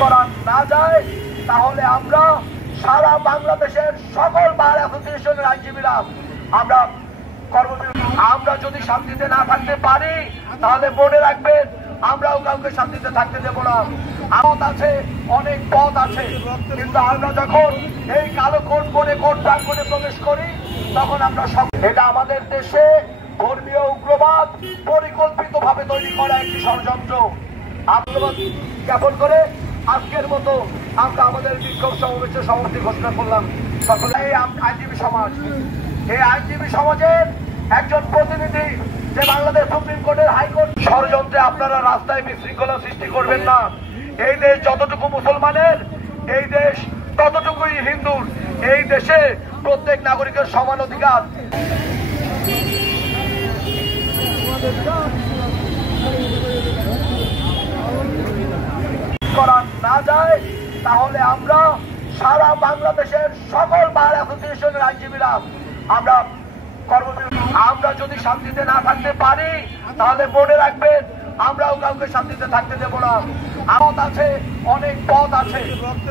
করা না যায় তাহলে আমরা সারা বাংলাদেশের সকল বার অ্যাসোসিয়েশনের আইনজীবীরা আমরা আমরা যদি শান্তিতে না থাকতে পারি তাহলে মনে রাখবেন আমরাও কাউকে শান্তিতে থাকতে দেব না। পথ আছে, অনেক পথ আছে, কিন্তু আমরা যখন এই কালো কোট পরে কোট প্রাঙ্গণে প্রবেশ করি তখন আমরা এটা আমাদের দেশে ধর্মীয় উগ্রবাদ পরিকল্পিতভাবে তৈরি করা একটি ষড়যন্ত্র। আত্মবাদ জ্ঞাপন করে আজকের মতো আমরা আমাদের বিক্ষোভ সমাবেশের সমাপ্তি ঘোষণা করলাম। সকলে এই আইনজীবী সমাজ, এই আইনজীবী সমাজের একজন প্রতিনিধি যে বাংলাদেশ সুপ্রিম কোর্টের হাইকোর্ট ষড়যন্ত্রে আপনারা রাস্তায় বিশৃঙ্খলা সৃষ্টি করবেন না। এই দেশ যতটুকু মুসলমানের, এই দেশ ততটুকুই হিন্দুর। এই দেশে প্রত্যেক নাগরিকের সমান অধিকার। করা না যায় তাহলে আমরা সারা বাংলাদেশের সকল বার অ্যাসোসিয়েশনের আইনজীবীরা আমরা যদি শান্তিতে না থাকতে পারি তাহলে মনে রাখবেন আমরাও কাউকে শান্তিতে থাকতে দেব না। পথ আছে, অনেক পথ আছে,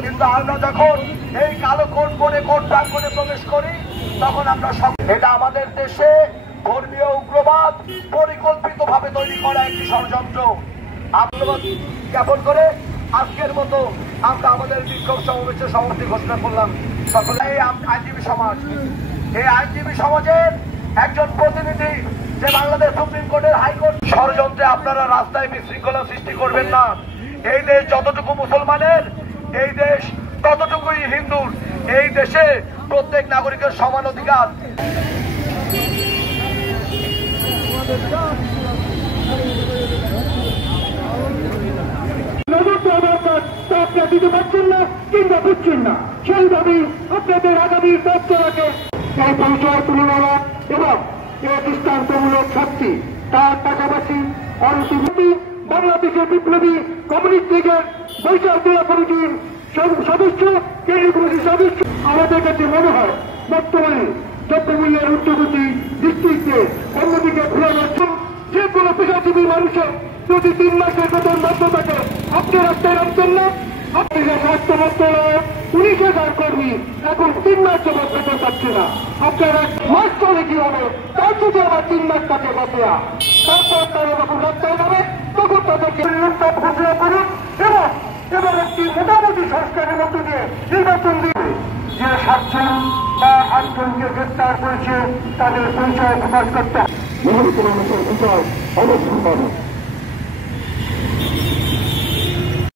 কিন্তু আমরা যখন এই কালো কোট পরে কোট প্রাঙ্গণে প্রবেশ করি তখন আমরা এটা আমাদের দেশে ধর্মীয় উগ্রবাদ পরিকল্পিতভাবে তৈরি করা একটি ষড়যন্ত্র। আত্মবাদ জ্ঞাপন করে আজকের মতো আমরা আমাদের বিক্ষোভ সমাবেশের সমাপ্তি ঘোষণা করলাম। সকলে এই আইনজীবী সমাজ, এই আইনজীবী সমাজের একজন প্রতিনিধি যে বাংলাদেশ সুপ্রিম কোর্টের হাইকোর্ট ষড়যন্ত্রে আপনারা রাস্তায় বিশৃঙ্খলা সৃষ্টি করবেন না। এই দেশ যতটুকু মুসলমানের, এই দেশ ততটুকুই হিন্দুর। এই দেশে প্রত্যেক নাগরিকের সমান অধিকার। আপনারা দিতে পারছেন না কিংবা বুঝছেন না, সেইভাবেই আপনাদের আগামী তথ্যকে এই পরিচয় তুলনা এবং এই দৃষ্টান্তমূলক শাস্তি, তার পাশাপাশি অনতিবিধি বাংলাদেশের বিপ্লবী কমিউনিস্ট লীগের বৈশাখ জেলা কমিটির সদস্য, কেন্দ্রীয় কমিটির সদস্য। আমাদের কাছে মনে হয় বর্তমানে দ্রব্যমূল্যের ঊর্ধ্বগতি দৃষ্টিতে অন্যদিকে ঘুরানোর যে কোনো পেশাজীবী মানুষের প্রতি 3 মাসের বেতন বন্ধ থাকে, আপনি রাস্তায় নামছেন না। আপনাদের স্বাস্থ্য মন্ত্রণালয় 19,000 কর্মী এখন 3 মাস যাবত বেতন পাচ্ছে না। আপনারা মাস চলে কি হবে, তার যদি আবার 3 মাস থাকে বাঁচিয়া, তারপর তারা যখন রাস্তায় যাবে তখন তাদেরকে ঘোষণা করুন এবং এবার একটি মোটামুটি সংস্কারের মধ্য দিয়ে নির্বাচন দিবে। যে 7জন বা 8জনকে গ্রেপ্তার করেছে তাদের পরিচয় প্রকাশ করতে হবে।